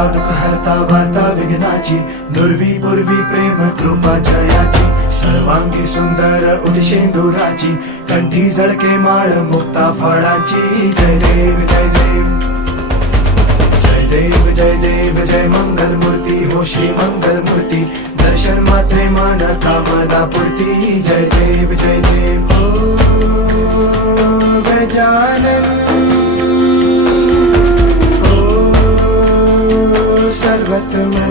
हरता दुःख हरता वार्ता विघ्नाची, दुर्वी पूर्वी प्रेम कृपा जयाची, सर्वांगी सुंदर उदिशेंदुराची, कंठी झळके माळ मुक्ता फळाची. जय देव जय देव जय देव जय देव जय मंगल मूर्ती हो श्री मंगल मूर्ती, दर्शन मात्रे मन कामना पूर्ती. जय देव जय देव हो गजानन हो सर्वतमन.